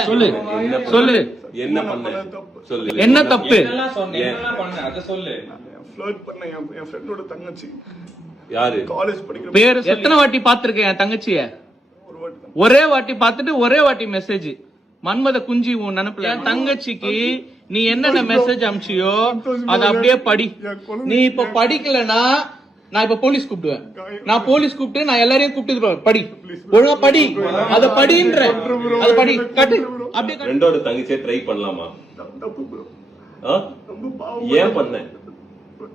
சொல்லு. சொல்லு. என்ன பண்ண? சொல்லு. என்ன தப்பு? என்னெல்லாம் சொன்ன? என்னெல்லாம் பண்ண? அதை சொல்லு. ஃப்ளர்ட் பண்ண என் என் ஃப்ரெண்டோட தங்கச்சி. யாரு? காலேஜ் படிக்கிற பேரு எத்தனை வாட்டி பாத்திருக்கேன் என் தங்கச்சிய? ஒரு வாட்டி தான். ஒரே வாட்டி பார்த்துட்டு ஒரே வாட்டி மெசேஜ் மன்மத குஞ்சி உன் நினைப்புல. என் தங்கச்சிக்கு நீ என்னென்ன மெசேஜ் அனுப்பிச்சியோ அதை அப்படியே படி. நீ இப்ப படிக்கலனா நான் இப்ப போலீஸ் கூப்பிடுவேன். நான் போலீஸ் கூப்பிட்டு நான் எல்லாரையும் கூப்பிட்டு. படி. ஒழுங்கா படி. அத படின்ற. அத படி. கட்டு. அப்படியே. ஃப்ரெண்டோட தங்கச்சியை ட்ரை பண்ணலாமா? ஏன் பண்ண?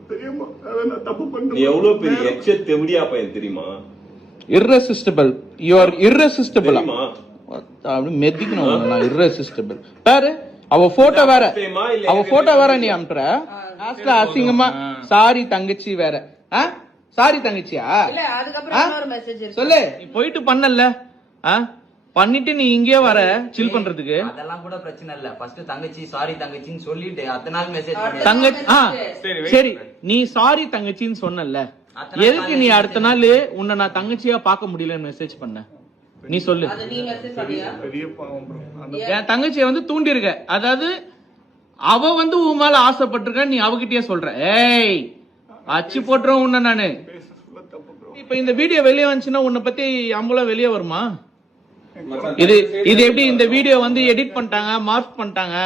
தெரியுமா அதான் நான் தப்பு நீ பண்ணேன் எவ்வளவு பெரிய எச்ச தெவிடியா பையன் தெரியுமா? You are irresistible. தெரியுமா? அப்படி மெதிக்கணும் நான் irresistible. பாரு அவ போட்டோ வேற. அவ போட்டோ வேற நீ அனுப்புற. அசிங்கமா சாரி தங்கச்சி வேற. ஆ? சாரி தங்கச்சியா? இல்ல ஆ? அதுக்கப்புறம் இன்னொரு மெசேஜ் இருக்கு. சொல்லு. நீ போயிட்டு பண்ணல. ஆ? பண்ணிட்டு நீ இங்கே வர சில் பண்றதுக்கு. அதெல்லாம் கூட பிரச்சனை இல்ல. ஃபர்ஸ்ட் தங்கச்சி சாரி தங்கச்சின்னு சொல்லிட்டு அத்தனை நாள் மெசேஜ் தங்க ஆ. சரி, நீ சாரி தங்கச்சின்னு சொன்னல எதுக்கு நீ அடுத்த நாள் உன்னை நான் தங்கச்சியா பார்க்க முடியலன்னு மெசேஜ் பண்ண? நீ சொல்லு. அது நீ மெசேஜ் பண்ணியா? பெரிய பாவம் ப்ரோ அந்த என் தங்கச்சியை வந்து தூண்டி இருக்க அதாவது அவ வந்து உன் மேல ஆசைப்பட்டிருக்க நீ அவகிட்டயே சொல்ற. ஏய் அச்சு போட்டுரும் உன்னை நானு. இப்ப இந்த வீடியோ வெளியே வந்துச்சுன்னா உன்னை பத்தி அம்பலம் வெளியே வருமா? இது இது எப்படி இந்த வீடியோ வந்து எடிட் பண்ணிட்டாங்க மார்க் பண்ணிட்டாங்க?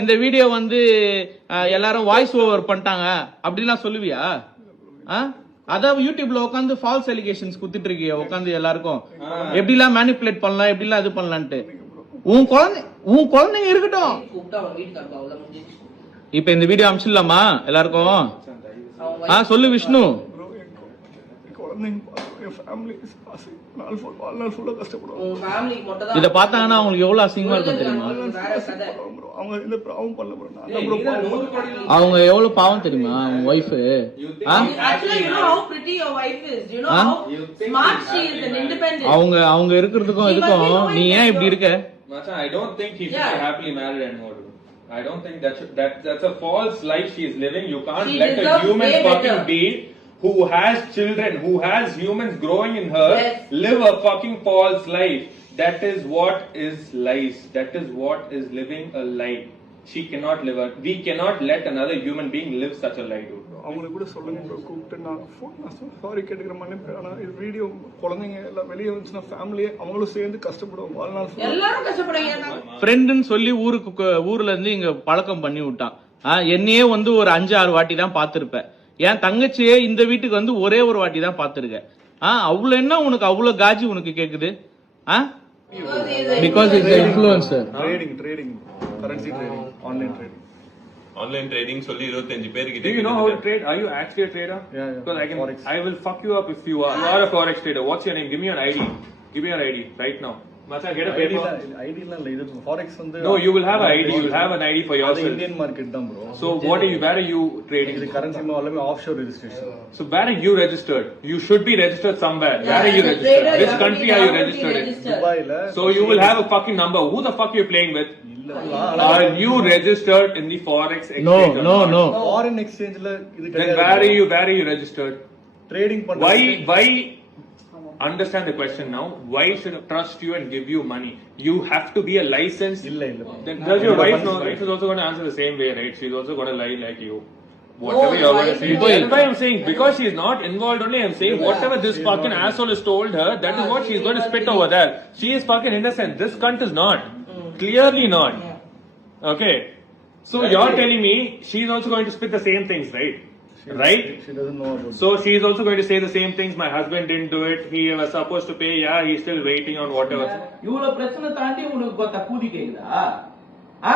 இந்த வீடியோ வந்து எல்லாரும் வாய்ஸ் ஓவர் பண்ணிட்டாங்க அப்படிலாம் சொல்லுவியா? அதான் யூடியூப்ல உட்காந்து ஃபால்ஸ் எலிகேஷன்ஸ் குத்துட்டு இருக்கிய உட்காந்து எல்லாருக்கும். எப்படிலாம் மேனிப்புலேட் பண்ணலாம் எப்படிலாம் இது பண்ணலான்ட்டு. உன் குழந்தை உன் குழந்தைங்க இருக்கட்டும். இப்ப இந்த வீடியோ அமிச்சிடலாமா எல்லாருக்கும்? ஆ சொல்லு விஷ்ணு. இத பார்த்தாங்கன்னா அவங்களுக்கு எவ்வளவு அசிங்கமா இருக்கும் தெரியுமா? அவங்க எவ்வளவு பாவம் தெரியுமா? அவங்க ஒய்ஃபு. அவங்க அவங்க இருக்கிறதுக்கும் இதுக்கும் நீ ஏன் இப்படி இருக்க? I don't think he should be happily married anymore. I don't think that should, that that's a false life she is living. You can't She let a human fucking being who has children, who has humans growing in her, Yes. live a fucking false life. That is what is lies. That is what is living a lie. She cannot live a. We cannot let another human being live such a lie, dude. அவங்களுக்கு கூட சொல்லுங்க bro கூப்பிட்டு நான் phone நான் sorry கேட்டுக்கிற மன்னிப்பு ஆனால் இது video குழந்தைங்க எல்லாம் வெளியே வந்துச்சுன்னா ஃபேமிலியே அவங்களும் சேர்ந்து கஷ்டப்படுவோம் வாழ்நாள். எல்லாரும் கஷ்டப்படுறாங்க ஃப்ரெண்டுன்னு சொல்லி ஊருக்கு ஊர்ல இருந்து இங்க பழக்கம் பண்ணி விட்டான். ஆ, என்னையே வந்து ஒரு அஞ்சு ஆறு வாட்டி தான் பார்த்திருப்ப. என் தங்கச்சியே இந்த வீட்டுக்கு வந்து ஒரே ஒரு வாட்டி தான் பார்த்திருக்க. ஆ அவ்வளவு என்ன உனக்கு? அவ்வளவு காஜி உனக்கு கேக்குது? ஆ? Because it's influencer trading trading currency trading online trading online trading சொல்லி இருபத்தஞ்சு பேர் Do you know how to trade? Are you actually a trader? Yeah, yeah. Because I can, Forex. I will fuck you up if you are. You are a forex trader. What's your name? Give me your ID. Give me your ID right now. Macha, get a paper. ஐடிலாம் இல்லை இது forex வந்து No, you will have an ID. You will have an ID for அது yourself. Indian market தான் bro So what are you? Where are you trading? இது currency எல்லாமே offshore registration So where are you registered? You should be registered somewhere. Where are you as a trader, registered? you Which have to country be are you governmentally registered in? registered. துபாயில So you will have a fucking number. Who the fuck you playing with? Are you registered in the forex exchange? No or no not? No foreign எக்ஸ்சேஞ்ச்ல இது Then where are you? Where are you registered? Trading பண்றது Why? Why? understand the question now. Why should I trust you and give you money? You have to be a licensed. Illa, illa. Then does your wife know? Wife is also going to answer the same way, right? She's also going to lie like you. Whatever you're going to say. That's why I'm saying because she's not involved. Only I'm saying whatever this fucking asshole has told her, that is what she's going to spit over there. She is fucking innocent. This cunt is not. Clearly not. Okay. So you're telling me she's also going to spit the same things, right? Right? she doesn't know about So she is also going to say the same things. My husband didn't do it. He was supposed to pay. Yeah, he's still waiting on whatever. இவ்வளவு பிரச்சனை தாண்டி உனக்கு கொத்த கூதி கேக்குதா ஆ?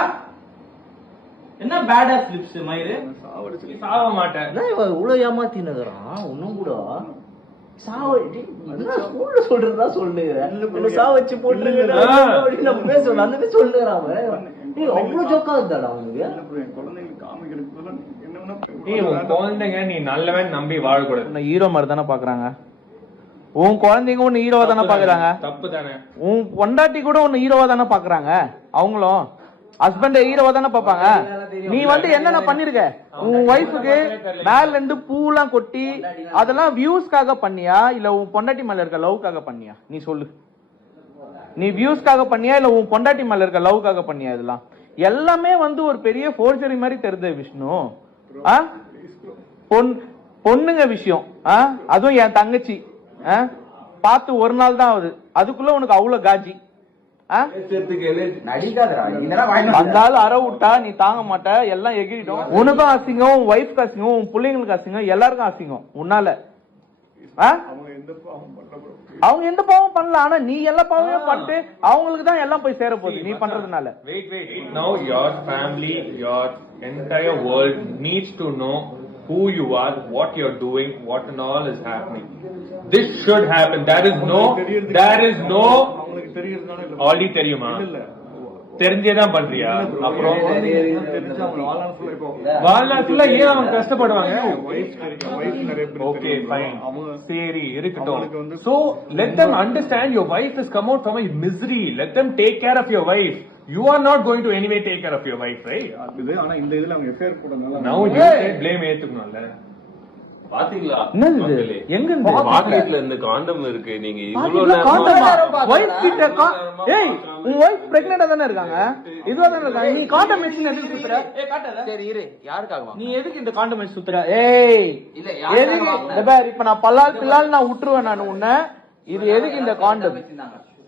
என்ன பேடா slips மயிறு நீ சாவ மாட்டேன் இவ்வளவு ஏமாத்தினுக்குறான் ஒன்னும் கூட சாவ டேய், என்ன ஸ்கூல்ல சொல்றதா சொல்லு? சாவ வச்சு போட்டு அப்படின்னு பேசணும் அந்த மாதிரி சொல்லுறான் அவ்வளவு ஜோக்கா இருந்தாடா அவனுக்கு. குழந்தைங்களுக்கு குழந்தைங்க நீ நல்லவன் நம்பி வாழக்கூடாது. ஹீரோ மாதிரி தானே பாக்குறாங்க? உன் குழந்தைங்க உன்னை ஹீரோவா தானே பாக்குறாங்க? தப்பு தானே உன் பொண்டாட்டி கூட உன்னை ஹீரோவா தானே பாக்குறாங்க? அவங்களும்? ஹஸ்பண்ட ஹீரோவா தானே பாப்பாங்க நீ வந்து என்னென்ன பண்ணிருக்க? உன் ஒய்ஃபுக்கு மேல இருந்து பூலாம் கொட்டி அதெல்லாம் வியூஸ்க்காக பண்ணியா? இல்ல உன் பொண்டாட்டி மேல இருக்க லவ்க்காக பண்ணியா? நீ சொல்லு. நீ வியூஸ்க்காக பண்ணியா? இல்ல உன் பொண்டாட்டி மேல இருக்க லவ்க்காக பண்ணியா இதெல்லாம்? எல்லாமே வந்து ஒரு பெரிய ஃபோர்ஜரி மாதிரி தெரியுது விஷ்ணு. ஆ? பொன் பொண்ணுங்க விஷயம். ஆ? அதுவும் என் தங்கச்சி. ஆ? பார்த்து ஒரு நாள் தான் ஆகுது. அதுக்குள்ள உனக்கு அவ்வளோ காஜி ஆ நடிக்காதடா இதெல்லாம் வாங்கி வந்தாலும் அற விட்டா நீ தாங்க மாட்ட. எல்லாம் எகிரிடும். உனக்கும் அசிங்கம் உன் ஒய்ஃப்க்கு அசிங்கம் உன் பிள்ளைங்களுக்கு அசிங்கம் எல்லாருக்கும் அசிங்கம். உன்னால. ஆ? அவங்க எந்த பாவம் பண்ணல ப்ரோ அவங்க எந்த பாவம் பண்ணல. ஆனா நீ எல்லா பாவமும் பண்ணிட்டு அவங்களுக்கு தான் எல்லாம் போய் சேர போகுது. நீ பண்றதுனால. wait, wait. Now your family, your entire world needs to know who you are, what you're doing, what and all is happening. This should happen. There is no, there is no, அவங்களுக்கு தெரியறதுனால இல்ல தெரியுமா? இல்ல தெரிஞ்சேதான் பண்றியா? அப்புறம் வாழ்நாள் ஏன் அவங்க கஷ்டப்படுவாங்க? fine. அவங்க சரி, இருக்கட்டும். வந்து- So, let them understand your wife has come out from a misery. Let them take care of your wife. You are not going to anyway take care of your wife, right? இது ஆனா இந்த இதுல அவங்க FIR போட்டதுனால Now you say blame ஏத்துக்கணும்ல? பாத்தீங்களா? எங்க? பாக்கெட்ல இருந்து காண்டம் இருக்கு. நீங்க இவ்வளவு காண்டமா? கிட்ட ஏய் உன் பிரெக்னெண்டா தானே இருக்காங்க? இதுவா தானே இருக்காங்க? நீ காண்டம் வச்சு எதுக்கு சுத்துற? ஏய் காட்டாத சரி இரு. யாருக்காக வாங்க நீ எதுக்கு இந்த காண்டம் வச்சு சுத்துற? ஏய் இல்ல, வாங்குன? பார் இப்ப நான் பல்லால் பில்லால் நான் விட்டுருவேன் நான் உன்னை. இது எதுக்கு இந்த காண்டம்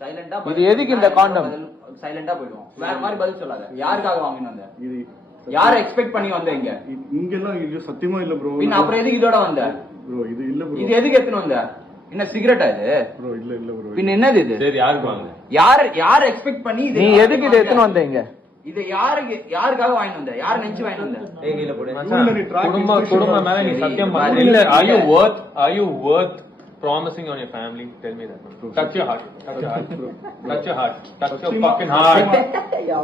சைலண்டா இது எதுக்கு இந்த condom? சைலண்டா போயிடுவோம். வேற மாதிரி பதில் சொல்லாத. யாருக்காக வந்த? இது யார எக்ஸ்பெக்ட் பண்ணி வந்த இங்க? இ- இங்கெல்லாம் இது சத்தியமா இல்ல ப்ரோ பின்ன அப்புறம் எதுக்கு இதோட வந்த? ப்ரோ இது இல்ல ப்ரோ இது எதுக்கு எடுத்துன்னு வந்த? என்ன சிகரெட்டா இது? ப்ரோ இல்ல இல்ல ப்ரோ பின்ன என்னது இது? சரி யாருக்கு வாங்க? யார் யார் எக்ஸ்பெக்ட் பண்ணி இது நீ எதுக்கு இதை எடுத்துன்னு வந்த இங்க? இது யாருக்கு யாருக்காக வாங்கிட்டு வந்த? யார நினைச்சு வாங்கிட்டு வந்த? குடும்ப குடும்ப மேல நீ சத்தியம் இல்ல. worth are you worth promising on your family tell me that touch your heart touch your heart touch your heart touch your fucking heart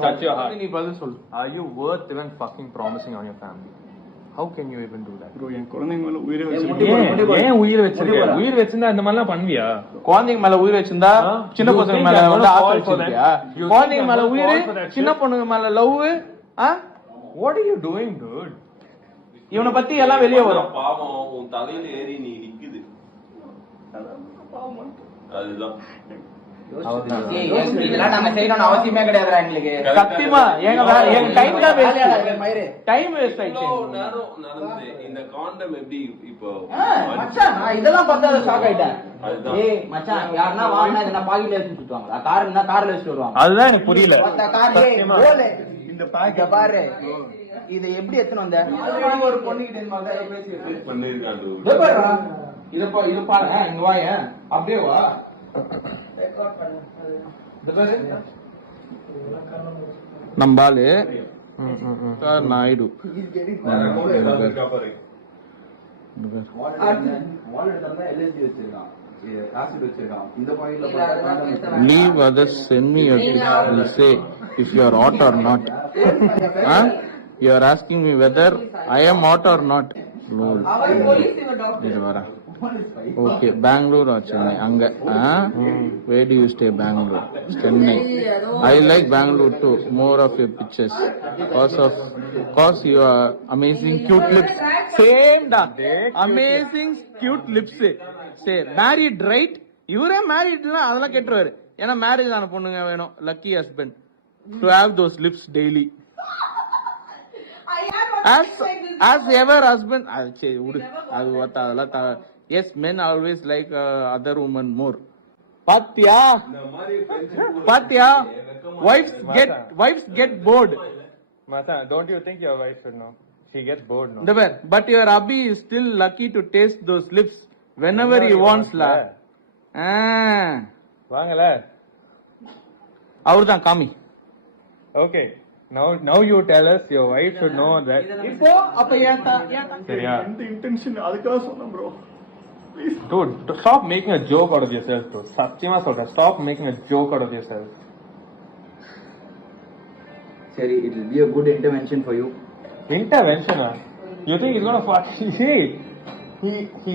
touch your heart நீ பதில் சொல்லு are you worth even fucking promising on your family how can you even do that bro என் குழந்தைங்க மேல உயிரே வச்சிருக்கேன். ஏன் ஏன் உயிர் வச்சிருக்க. உயிர் வச்சிருந்தா இந்த மாதிரிலாம் பண்ணுவியா குழந்தைங்க மேல உயிர் வச்சிருந்தா? சின்ன பசங்க மேல வந்து ஆசை வச்சிருக்கியா குழந்தைங்க மேல உயிர் சின்ன? பொண்ணுங்க மேல லவ் ஆ what are you doing dude இவனை பத்தி எல்லாம் வெளியே வரும் பாவம் உன் தலையில ஏறி நீ அதுதான் அவசியமே கிடையாதுடா எங்களுக்கு சத்தியமா எங்க வே- எங்க டைம் தான் வேலையாடா, வேஸ்ட் மயிரு. டைம் வேஸ்ட் ஆயிடுச்சு இவ்வளவு நேரம் நடந்தது இந்த காண்டம் எப்படி இப்போ ஆ, மச்சான், நான் இதெல்லாம் பார்த்தா shock ஆயிட்டேன். ஏய், மச்சான், யாருன்னா வாங்கினா இதை நான் pocket ல வச்சுட்டு சுத்துவாங்களா? car இருந்தா car ல வச்சுட்டு வருவாங்க. அதுதான் எனக்கு புரியல. போலு. இந்த பாரு. இதை எப்படி எடுத்துன்னு வந்த? ஒரு பொண்ணுகிட்ட இந்த மாதிரி தான் பேசிட்டு இருக்கு. பண்ணிருக்கான் இதோ பாருடா. இத பா இது பாரு இங்க வாய அப்படியே வா நம்பாலு நாயுடு Wallet இருந்தா LSD வச்சிருக்கான். இது acid வச்சிருக்கான். இந்த pocket ல போட்டா Leave others, send me your tips. Will say if you are hot or not. Huh? You are asking me whether I am hot or not. Lol. Bangalore or Chennai? அங்க? Where do you stay, Bangalore? Chennai. I like Bangalore too. More of your pictures. Cause of, cause you are amazing cute lips. Same da. Amazing cute lips. Say married right? இவரே மேரிட்லாம் அதெல்லாம் கேட்டுருவாரு ஏன்னா marriage ஆன பொண்ணுங்க வேணும் lucky husband to have those lips daily this. as ever husband அது சரி விடு அது ஒத்த அதெல்லாம் yes men always like uh, other women more பாத்தியா பாத்தியா wives get wives get bored Mata, don't you think your wife should know? She gets bored now. இந்த பேர் but your hubby is still lucky to taste those lips whenever he wants la வாங்கல அவர்தான் காமி Okay. Now, now you tell us your wife should know that. இப்போ அப்ப ஏன் தா- ஏன் தா- சரியா? இந்த இன்டென்ஷன் அதுக்காக சொன்னேன் bro Dude, stop making a joke out of yourself, dude. சத்தியமா சொல்றேன். Stop making a joke out of yourself. சரி it will be a good intervention for you Intervention, ah? You think he's gonna fuck? See, he he